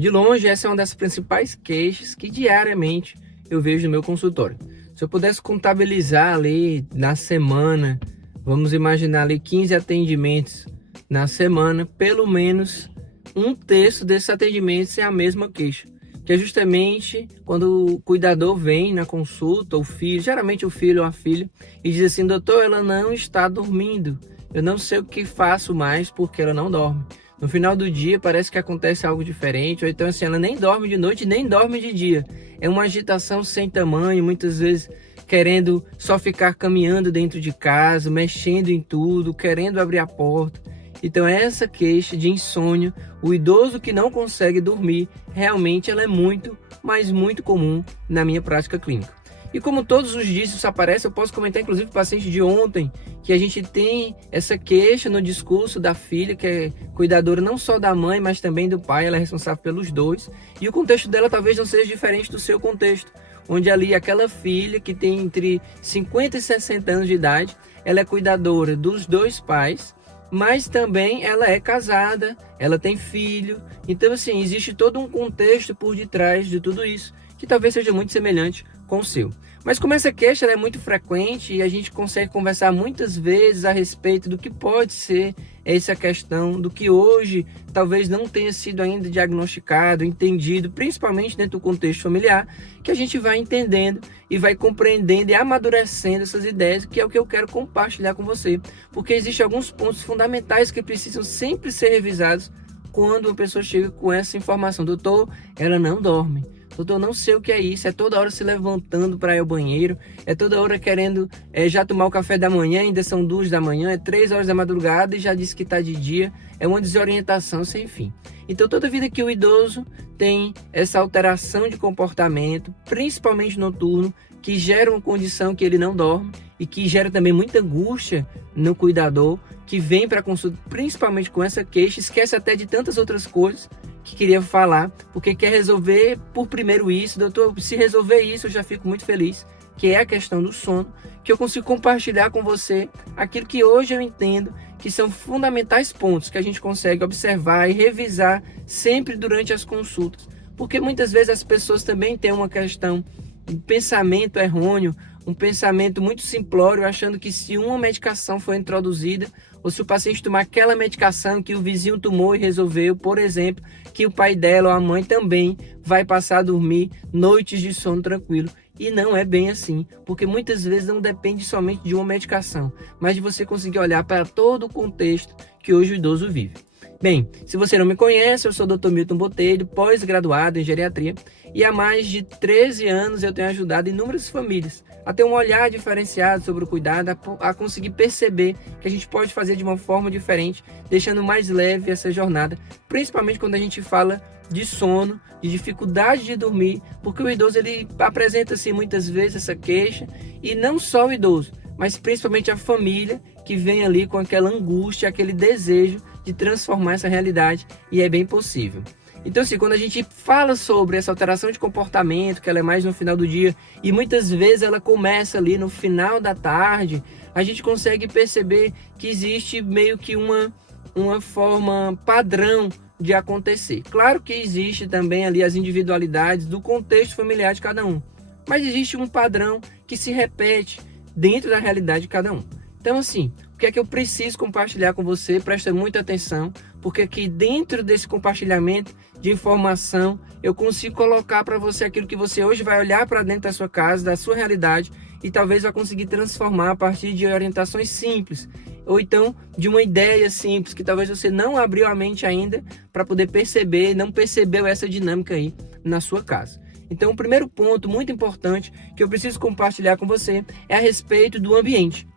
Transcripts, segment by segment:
De longe, essa é uma das principais queixas que diariamente eu vejo no meu consultório. Se eu pudesse contabilizar ali na semana, vamos imaginar ali 15 atendimentos na semana, pelo menos um terço desses atendimentos é a mesma queixa, que é justamente quando o cuidador vem na consulta, o filho, geralmente o filho ou a filha, e diz assim: doutor, ela não está dormindo, eu não sei o que faço mais porque ela não dorme. No final do dia parece que acontece algo diferente, ou então assim, ela nem dorme de noite, nem dorme de dia. É uma agitação sem tamanho, muitas vezes querendo só ficar caminhando dentro de casa, mexendo em tudo, querendo abrir a porta. Então essa queixa de insônia, o idoso que não consegue dormir, realmente ela é muito, mas muito comum na minha prática clínica. E como todos os dias isso aparece, eu posso comentar inclusive com o paciente de ontem, que a gente tem essa queixa no discurso da filha, que é cuidadora não só da mãe, mas também do pai, ela é responsável pelos dois. E o contexto dela talvez não seja diferente do seu contexto, onde ali aquela filha que tem entre 50 e 60 anos de idade, ela é cuidadora dos dois pais, mas também ela é casada, ela tem filho. Então assim, existe todo um contexto por detrás de tudo isso, que talvez seja muito semelhante com o seu. Mas como essa queixa ela é muito frequente e a gente consegue conversar muitas vezes a respeito do que pode ser essa questão, do que hoje talvez não tenha sido ainda diagnosticado, entendido, principalmente dentro do contexto familiar, que a gente vai entendendo e vai compreendendo e amadurecendo essas ideias, que é o que eu quero compartilhar com você, porque existem alguns pontos fundamentais que precisam sempre ser revisados quando uma pessoa chega com essa informação: doutor, ela não dorme. Doutor, não sei o que é isso, é toda hora se levantando para ir ao banheiro, é toda hora querendo já tomar o café da manhã, ainda são 2 da manhã, é 3 horas da madrugada e já disse que está de dia, é uma desorientação sem fim. Então toda vida que o idoso tem essa alteração de comportamento, principalmente noturno, que gera uma condição que ele não dorme e que gera também muita angústia no cuidador, que vem para a consulta principalmente com essa queixa, esquece até de tantas outras coisas que queria falar, porque quer resolver por primeiro isso. Doutor, se resolver isso eu já fico muito feliz, que é a questão do sono, que eu consigo compartilhar com você aquilo que hoje eu entendo que são fundamentais pontos que a gente consegue observar e revisar sempre durante as consultas, porque muitas vezes as pessoas também têm uma questão de pensamento errôneo, um pensamento muito simplório, achando que se uma medicação for introduzida, ou se o paciente tomar aquela medicação que o vizinho tomou e resolveu, por exemplo, que o pai dela ou a mãe também vai passar a dormir noites de sono tranquilo. E não é bem assim, porque muitas vezes não depende somente de uma medicação, mas de você conseguir olhar para todo o contexto que hoje o idoso vive. Bem, se você não me conhece, eu sou o Dr. Milton Botelho, pós-graduado em geriatria, e há mais de 13 anos eu tenho ajudado inúmeras famílias a ter um olhar diferenciado sobre o cuidado, a conseguir perceber que a gente pode fazer de uma forma diferente, deixando mais leve essa jornada, principalmente quando a gente fala de sono, de dificuldade de dormir, porque o idoso ele apresenta assim, muitas vezes essa queixa, e não só o idoso, mas principalmente a família que vem ali com aquela angústia, aquele desejo de transformar essa realidade, e é bem possível. Então assim, quando a gente fala sobre essa alteração de comportamento, que ela é mais no final do dia, e muitas vezes ela começa ali no final da tarde, a gente consegue perceber que existe meio que uma forma padrão de acontecer. Claro que existe também ali as individualidades do contexto familiar de cada um, mas existe um padrão que se repete dentro da realidade de cada um. Então assim, o que é que eu preciso compartilhar com você? Presta muita atenção, porque aqui dentro desse compartilhamento de informação, eu consigo colocar para você aquilo que você hoje vai olhar para dentro da sua casa, da sua realidade, e talvez vai conseguir transformar a partir de orientações simples, ou então de uma ideia simples, que talvez você não abriu a mente ainda para poder perceber, não percebeu essa dinâmica aí na sua casa. Então o primeiro ponto muito importante que eu preciso compartilhar com você é a respeito do ambiente.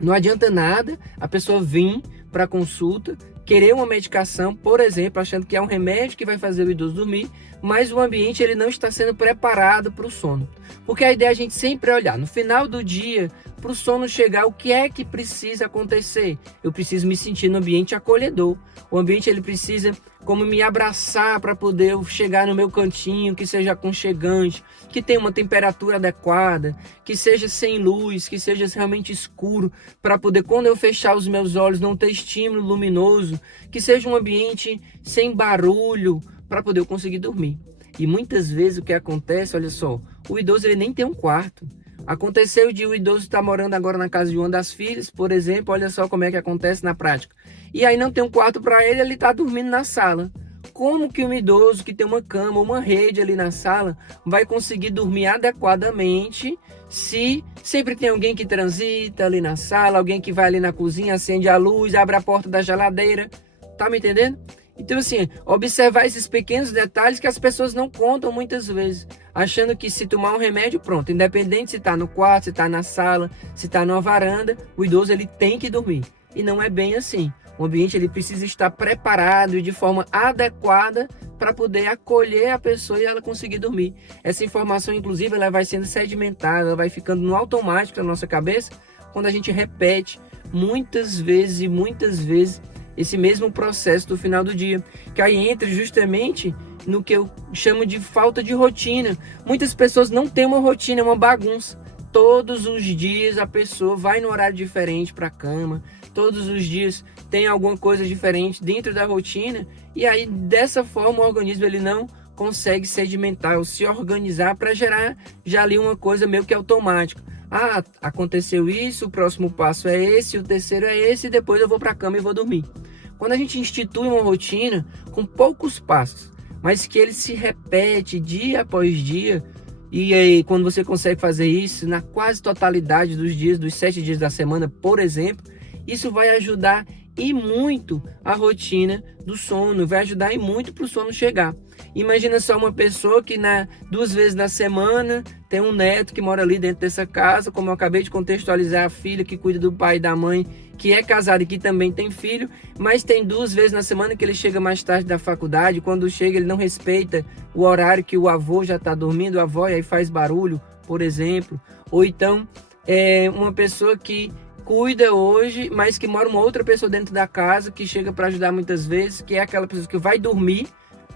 Não adianta nada a pessoa vir para a consulta, querer uma medicação, por exemplo, achando que é um remédio que vai fazer o idoso dormir, mas o ambiente ele não está sendo preparado para o sono. Porque a ideia é a gente sempre olhar no final do dia, para o sono chegar, o que é que precisa acontecer? Eu preciso me sentir no ambiente acolhedor. O ambiente ele precisa como me abraçar para poder chegar no meu cantinho, que seja aconchegante, que tenha uma temperatura adequada, que seja sem luz, que seja realmente escuro, para poder, quando eu fechar os meus olhos, não ter estímulo luminoso, que seja um ambiente sem barulho, para poder eu conseguir dormir. E muitas vezes o que acontece, olha só, o idoso ele nem tem um quarto. Aconteceu de o idoso estar morando agora na casa de uma das filhas, por exemplo, olha só como é que acontece na prática. E aí não tem um quarto para ele, ele está dormindo na sala. Como que um idoso que tem uma cama, uma rede ali na sala, vai conseguir dormir adequadamente se sempre tem alguém que transita ali na sala, alguém que vai ali na cozinha, acende a luz, abre a porta da geladeira, tá me entendendo? Então assim, observar esses pequenos detalhes que as pessoas não contam muitas vezes, achando que se tomar um remédio, pronto, independente se está no quarto, se está na sala, se está numa varanda, o idoso ele tem que dormir. E não é bem assim. O ambiente ele precisa estar preparado e de forma adequada para poder acolher a pessoa e ela conseguir dormir. Essa informação, inclusive, ela vai sendo sedimentada, ela vai ficando no automático na nossa cabeça quando a gente repete muitas vezes esse mesmo processo do final do dia, que aí entra justamente no que eu chamo de falta de rotina. Muitas pessoas não têm uma rotina, é uma bagunça. Todos os dias a pessoa vai no horário diferente para a cama, todos os dias tem alguma coisa diferente dentro da rotina, e aí dessa forma o organismo ele não consegue sedimentar ou se organizar para gerar já ali uma coisa meio que automática. Ah, aconteceu isso, o próximo passo é esse, o terceiro é esse, e depois eu vou para a cama e vou dormir. Quando a gente institui uma rotina com poucos passos, mas que ele se repete dia após dia, e aí quando você consegue fazer isso na quase totalidade dos dias, dos 7 dias da semana, por exemplo, isso vai ajudar e muito a rotina do sono, vai ajudar e muito para o sono chegar. Imagina só uma pessoa que 2 vezes na semana tem um neto que mora ali dentro dessa casa, como eu acabei de contextualizar, a filha que cuida do pai e da mãe, que é casada e que também tem filho, mas tem 2 vezes na semana que ele chega mais tarde da faculdade, quando chega ele não respeita o horário que o avô já está dormindo, a avó, e aí faz barulho, por exemplo. Ou então uma pessoa que cuida hoje, mas que mora uma outra pessoa dentro da casa, que chega para ajudar muitas vezes, que é aquela pessoa que vai dormir,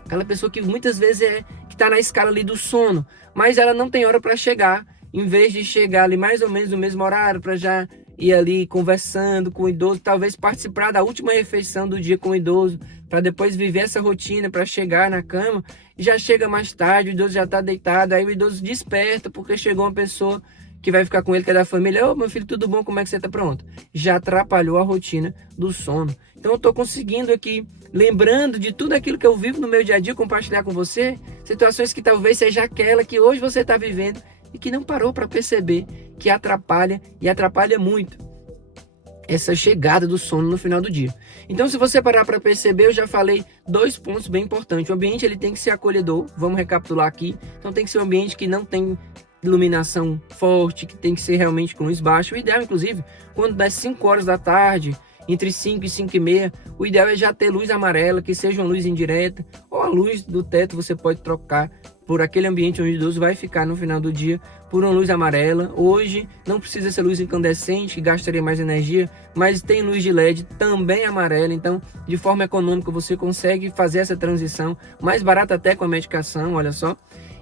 aquela pessoa que muitas vezes que está na escala ali do sono, mas ela não tem hora para chegar, em vez de chegar ali mais ou menos no mesmo horário, para já ir ali conversando com o idoso, talvez participar da última refeição do dia com o idoso, para depois viver essa rotina, para chegar na cama, já chega mais tarde, o idoso já está deitado, aí o idoso desperta porque chegou uma pessoa que vai ficar com ele, que é da família. Ô, meu filho, tudo bom? Como é que você tá? Pronto. Já atrapalhou a rotina do sono. Então eu tô conseguindo aqui, lembrando de tudo aquilo que eu vivo no meu dia a dia, compartilhar com você, situações que talvez seja aquela que hoje você está vivendo e que não parou para perceber que atrapalha e atrapalha muito essa chegada do sono no final do dia. Então, se você parar para perceber, eu já falei 2 pontos bem importantes. O ambiente ele tem que ser acolhedor, vamos recapitular aqui. Então tem que ser um ambiente que não tem iluminação forte, que tem que ser realmente com luz baixa. O ideal, inclusive, quando das 5 horas da tarde, entre 5 e 5 e meia, o ideal é já ter luz amarela, que seja uma luz indireta, ou a luz do teto você pode trocar por aquele ambiente onde o idoso vai ficar no final do dia, por uma luz amarela. Hoje não precisa ser luz incandescente, que gastaria mais energia, mas tem luz de LED também amarela, então de forma econômica você consegue fazer essa transição, mais barata até com a medicação, olha só.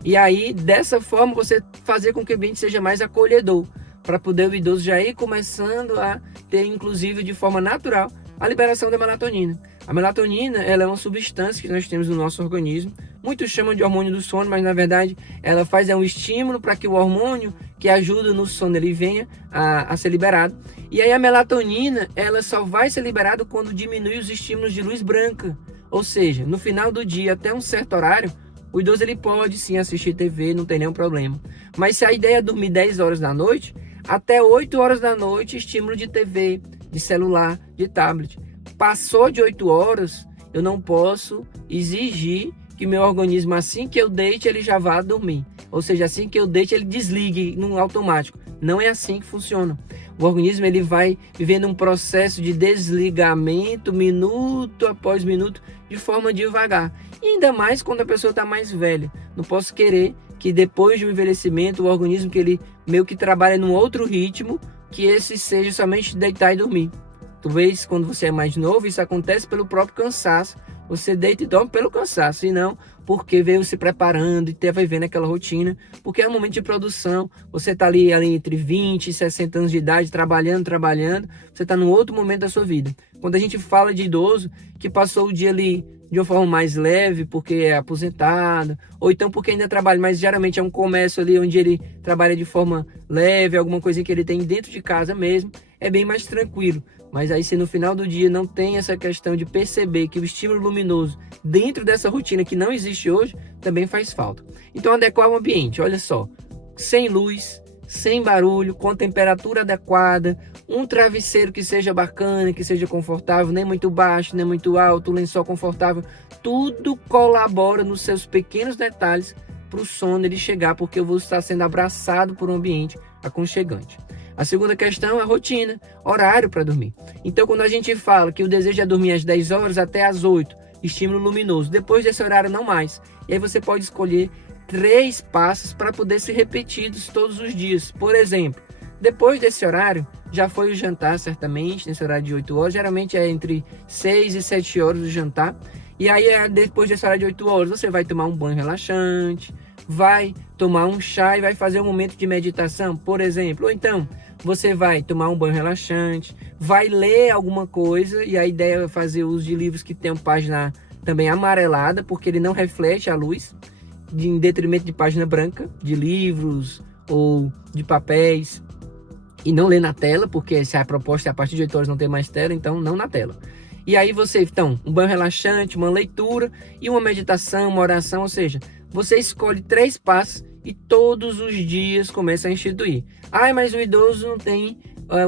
E aí, dessa forma, você fazer com que o ambiente seja mais acolhedor, para poder o idoso já ir começando a ter, inclusive, de forma natural, a liberação da melatonina. A melatonina, ela é uma substância que nós temos no nosso organismo. Muitos chamam de hormônio do sono, mas na verdade ela faz um estímulo para que o hormônio que ajuda no sono ele venha a ser liberado. E aí a melatonina, ela só vai ser liberada quando diminui os estímulos de luz branca. Ou seja, no final do dia, até um certo horário, o idoso ele pode sim assistir TV, não tem nenhum problema. Mas se a ideia é dormir 10 horas da noite, até 8 horas da noite, estímulo de TV, de celular, de tablet. Passou de 8 horas, eu não posso exigir que meu organismo, assim que eu deite, ele já vá dormir. Ou seja, assim que eu deite, ele desligue no automático. Não é assim que funciona. O organismo ele vai vivendo um processo de desligamento, minuto após minuto, de forma devagar. E ainda mais quando a pessoa está mais velha. Não posso querer que depois do envelhecimento, o organismo que ele meio que trabalha num outro ritmo, que esse seja somente deitar e dormir. Talvez quando você é mais novo, isso acontece pelo próprio cansaço você deita e dorme pelo cansaço, e não porque veio se preparando e vai vendo aquela rotina, porque é um momento de produção, você está ali entre 20 e 60 anos de idade, trabalhando, você está num outro momento da sua vida. Quando a gente fala de idoso que passou o dia ali de uma forma mais leve, porque é aposentado, ou então porque ainda trabalha, mas geralmente é um comércio ali onde ele trabalha de forma leve, alguma coisa que ele tem dentro de casa mesmo, é bem mais tranquilo. Mas aí se no final do dia não tem essa questão de perceber que o estímulo luminoso dentro dessa rotina que não existe hoje, também faz falta. Então adequar o ambiente, olha só, sem luz, sem barulho, com temperatura adequada, um travesseiro que seja bacana, que seja confortável, nem muito baixo, nem muito alto, um lençol confortável, tudo colabora nos seus pequenos detalhes para o sono ele chegar, porque eu vou estar sendo abraçado por um ambiente aconchegante. A segunda questão é a rotina, horário para dormir. Então, quando a gente fala que o desejo é dormir às 10 horas até às 8, estímulo luminoso, depois desse horário não mais. E aí você pode escolher 3 passos para poder ser repetidos todos os dias. Por exemplo, depois desse horário, já foi o jantar certamente, nesse horário de 8 horas, geralmente é entre 6 e 7 horas o jantar. E aí, depois desse horário de 8 horas, você vai tomar um banho relaxante, vai tomar um chá e vai fazer um momento de meditação, por exemplo. Ou então, você vai tomar um banho relaxante, vai ler alguma coisa, e a ideia é fazer uso de livros que tenham página também amarelada, porque ele não reflete a luz, em detrimento de página branca, de livros ou de papéis, e não ler na tela, porque se a proposta é a partir de 8 horas não ter mais tela, então não na tela. E aí você, então, um banho relaxante, uma leitura e uma meditação, uma oração, ou seja, você escolhe 3 passos e todos os dias começa a instituir. Mas o idoso não tem,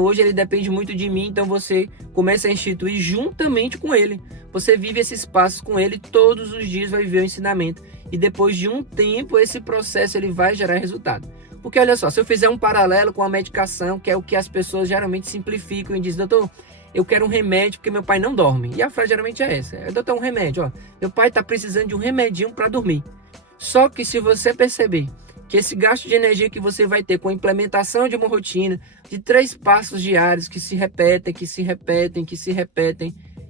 hoje ele depende muito de mim, então você começa a instituir juntamente com ele. Você vive esses passos com ele, todos os dias vai viver o ensinamento. E depois de um tempo, esse processo ele vai gerar resultado. Porque olha só, se eu fizer um paralelo com a medicação, que é o que as pessoas geralmente simplificam e dizem, doutor, eu quero um remédio porque meu pai não dorme. E a frase geralmente é essa, doutor, um remédio, ó, meu pai está precisando de um remedinho para dormir. Só que se você perceber que esse gasto de energia que você vai ter com a implementação de uma rotina, de 3 passos diários que se repetem,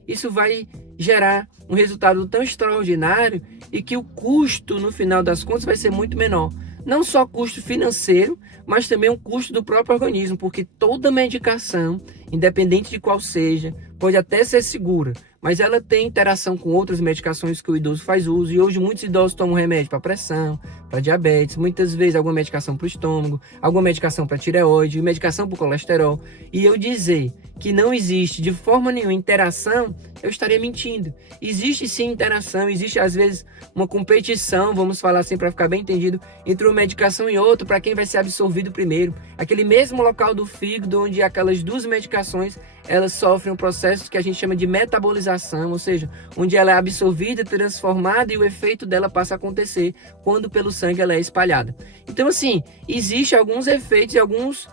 isso vai gerar um resultado tão extraordinário e que o custo, no final das contas, vai ser muito menor. Não só custo financeiro, mas também um custo do próprio organismo, porque toda medicação, independente de qual seja, pode até ser segura, mas ela tem interação com outras medicações que o idoso faz uso, e hoje muitos idosos tomam remédio para pressão, para diabetes, muitas vezes alguma medicação para o estômago, alguma medicação para tireoide, medicação para o colesterol, e eu dizer que não existe de forma nenhuma interação, eu estaria mentindo. Existe sim interação, existe às vezes uma competição, vamos falar assim para ficar bem entendido, entre uma medicação e outra, para quem vai ser absorvido primeiro. Aquele mesmo local do fígado onde aquelas 2 medicações, elas sofrem um processo que a gente chama de metabolização, ou seja, onde ela é absorvida, transformada e o efeito dela passa a acontecer quando pelo sangue ela é espalhada. Então assim, existe alguns efeitos e alguns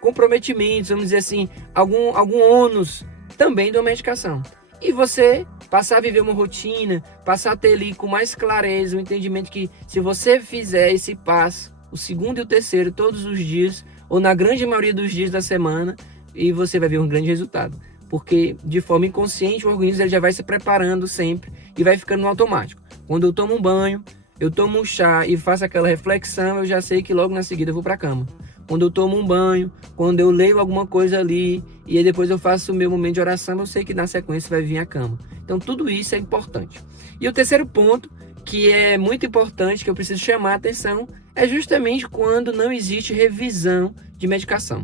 comprometimentos, vamos dizer assim, algum ônus também da medicação. E você passar a viver uma rotina, passar a ter ali com mais clareza o entendimento que se você fizer esse passo, o segundo e o terceiro todos os dias, ou na grande maioria dos dias da semana, e você vai ver um grande resultado. Porque de forma inconsciente o organismo ele já vai se preparando sempre e vai ficando no automático. Quando eu tomo um banho, eu tomo um chá e faço aquela reflexão, eu já sei que logo na seguida eu vou para a cama. Quando eu tomo um banho, quando eu leio alguma coisa ali e aí depois eu faço o meu momento de oração, eu sei que na sequência vai vir a cama. Então tudo isso é importante. E o terceiro ponto, que é muito importante, que eu preciso chamar a atenção, é justamente quando não existe revisão de medicação.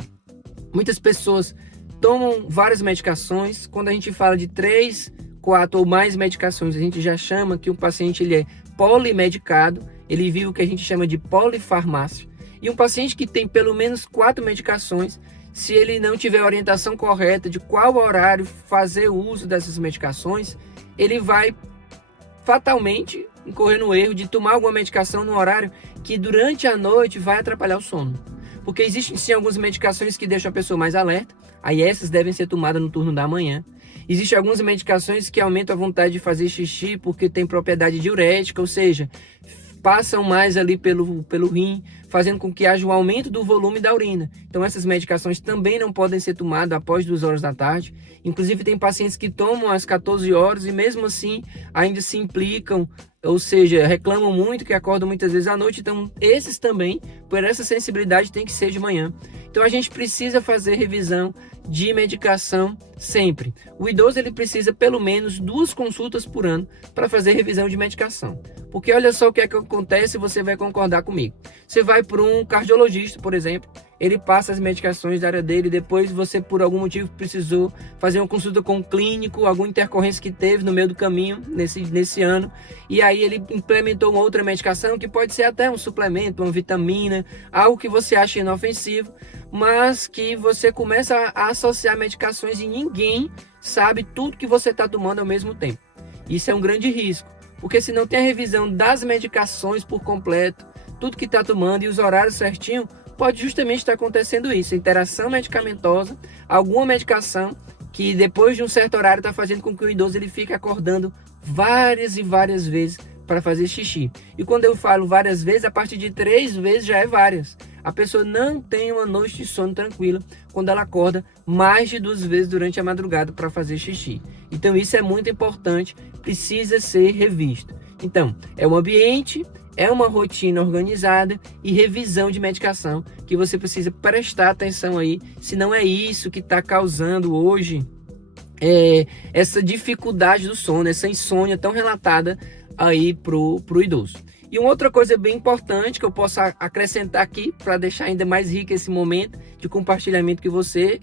Muitas pessoas tomam várias medicações. Quando a gente fala de 3, 4 ou mais medicações, a gente já chama que o paciente ele é polimedicado, ele vive o que a gente chama de polifarmácia. E um paciente que tem pelo menos 4 medicações, se ele não tiver a orientação correta de qual horário fazer uso dessas medicações, ele vai fatalmente incorrer no erro de tomar alguma medicação no horário que durante a noite vai atrapalhar o sono. Porque existem sim algumas medicações que deixam a pessoa mais alerta, aí essas devem ser tomadas no turno da manhã. Existem algumas medicações que aumentam a vontade de fazer xixi porque tem propriedade diurética, ou seja, passam mais ali pelo rim, fazendo com que haja um aumento do volume da urina. Então essas medicações também não podem ser tomadas após 2 horas da tarde. Inclusive tem pacientes que tomam às 14 horas e mesmo assim ainda se implicam, ou seja, reclamam muito, que acordam muitas vezes à noite. Então esses também, por essa sensibilidade, tem que ser de manhã. Então a gente precisa fazer revisão de medicação sempre. O idoso ele precisa pelo menos 2 consultas por ano para fazer revisão de medicação. Porque olha só o que é que acontece, você vai concordar comigo. Você vai para um cardiologista, por exemplo, ele passa as medicações da área dele, depois você por algum motivo precisou fazer uma consulta com um clínico, alguma intercorrência que teve no meio do caminho nesse ano, e aí ele implementou uma outra medicação que pode ser até um suplemento, uma vitamina, algo que você acha inofensivo, mas que você começa a associar medicações e ninguém sabe tudo que você está tomando ao mesmo tempo. Isso é um grande risco, porque se não tem a revisão das medicações por completo, tudo que está tomando e os horários certinho, pode justamente estar acontecendo isso, interação medicamentosa, alguma medicação que depois de um certo horário está fazendo com que o idoso ele fique acordando várias e várias vezes para fazer xixi. E quando eu falo várias vezes, a partir de 3 vezes já é várias. A pessoa não tem uma noite de sono tranquila quando ela acorda mais de 2 vezes durante a madrugada para fazer xixi. Então isso é muito importante, precisa ser revisto. Então, é um ambiente, é uma rotina organizada e revisão de medicação que você precisa prestar atenção aí, se não é isso que está causando hoje essa dificuldade do sono, essa insônia tão relatada aí pro idoso. E uma outra coisa bem importante que eu posso acrescentar aqui para deixar ainda mais rico esse momento de compartilhamento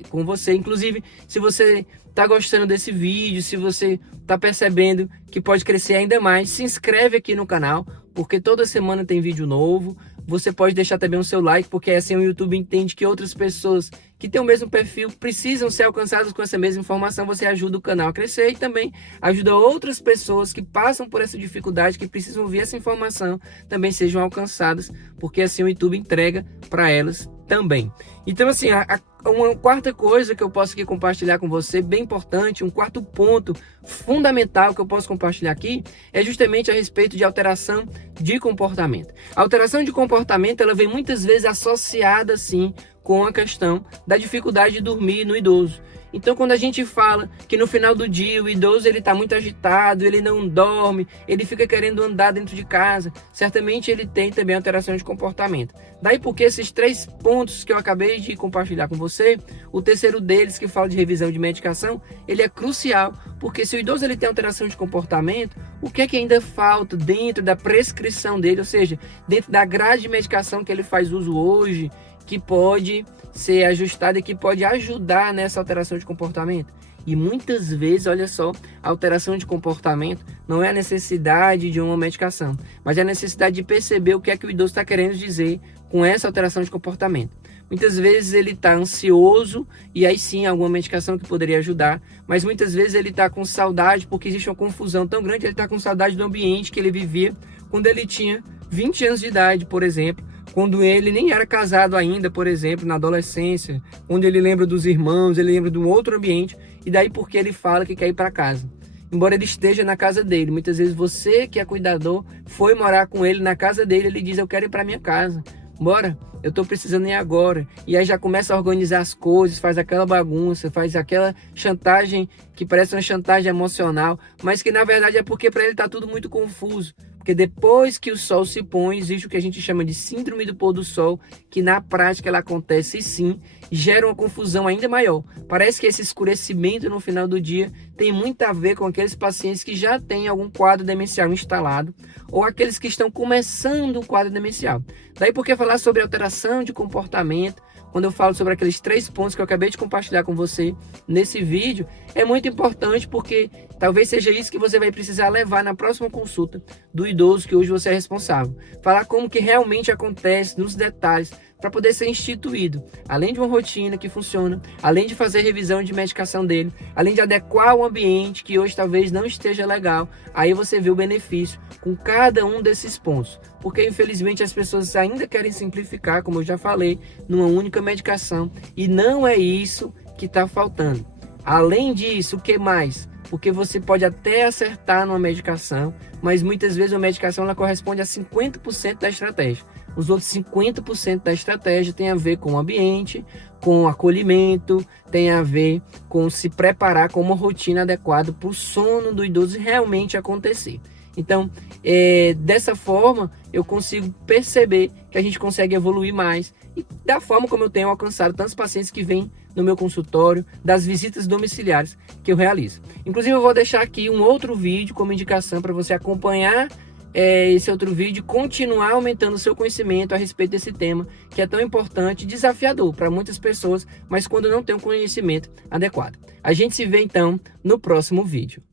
com você, inclusive se você está gostando desse vídeo, se você está percebendo que pode crescer ainda mais, se inscreve aqui no canal, porque toda semana tem vídeo novo. Você pode deixar também o seu like, porque assim o YouTube entende que outras pessoas que têm o mesmo perfil precisam ser alcançadas com essa mesma informação. Você ajuda o canal a crescer e também ajuda outras pessoas que passam por essa dificuldade, que precisam ouvir essa informação, também sejam alcançadas, porque assim o YouTube entrega para elas também. Então assim, uma quarta coisa que eu posso aqui compartilhar com você, bem importante, um quarto ponto fundamental que eu posso compartilhar aqui, é justamente a respeito de alteração de comportamento. A alteração de comportamento, ela vem muitas vezes associada, sim, com a questão da dificuldade de dormir no idoso. Então, quando a gente fala que no final do dia o idoso ele está muito agitado, ele não dorme, ele fica querendo andar dentro de casa, certamente ele tem também alteração de comportamento. Daí porque esses 3 pontos que eu acabei de compartilhar com você, o terceiro deles, que fala de revisão de medicação, ele é crucial, porque se o idoso ele tem alteração de comportamento, o que é que ainda falta dentro da prescrição dele, ou seja, dentro da grade de medicação que ele faz uso hoje, que pode ser ajustada e que pode ajudar nessa alteração de comportamento. E muitas vezes, olha só, a alteração de comportamento não é a necessidade de uma medicação, mas é a necessidade de perceber o que é que o idoso está querendo dizer com essa alteração de comportamento. Muitas vezes ele está ansioso e aí sim alguma medicação que poderia ajudar, mas muitas vezes ele está com saudade porque existe uma confusão tão grande, ele está com saudade do ambiente que ele vivia quando ele tinha 20 anos de idade, por exemplo, quando ele nem era casado ainda, por exemplo, na adolescência, quando ele lembra dos irmãos, ele lembra de um outro ambiente, e daí porque ele fala que quer ir para casa. Embora ele esteja na casa dele, muitas vezes você que é cuidador foi morar com ele na casa dele, ele diz: eu quero ir para minha casa, bora, eu estou precisando ir agora. E aí já começa a organizar as coisas, faz aquela bagunça, faz aquela chantagem que parece uma chantagem emocional, mas que na verdade é porque para ele está tudo muito confuso. Porque depois que o sol se põe, existe o que a gente chama de síndrome do pôr do sol, que na prática ela acontece sim, gera uma confusão ainda maior. Parece que esse escurecimento no final do dia tem muito a ver com aqueles pacientes que já têm algum quadro demencial instalado, ou aqueles que estão começando um quadro demencial. Daí porque falar sobre alteração de comportamento, quando eu falo sobre aqueles 3 pontos que eu acabei de compartilhar com você nesse vídeo, é muito importante porque talvez seja isso que você vai precisar levar na próxima consulta do idoso que hoje você é responsável. Falar como que realmente acontece nos detalhes para poder ser instituído, além de uma rotina que funciona, além de fazer revisão de medicação dele, além de adequar o ambiente que hoje talvez não esteja legal, aí você vê o benefício com cada um desses pontos. Porque infelizmente as pessoas ainda querem simplificar, como eu já falei, numa única medicação, e não é isso que está faltando. Além disso, o que mais? porque você pode até acertar numa medicação, mas muitas vezes a medicação ela corresponde a 50% da estratégia. Os outros 50% da estratégia tem a ver com o ambiente, com o acolhimento, tem a ver com se preparar com uma rotina adequada para o sono do idoso realmente acontecer. Então, dessa forma, eu consigo perceber que a gente consegue evoluir mais e da forma como eu tenho alcançado tantos pacientes que vêm no meu consultório, das visitas domiciliares que eu realizo. Inclusive, eu vou deixar aqui um outro vídeo como indicação para você acompanhar esse outro vídeo, continuar aumentando o seu conhecimento a respeito desse tema, que é tão importante e desafiador para muitas pessoas, mas quando não tem um conhecimento adequado. A gente se vê então no próximo vídeo.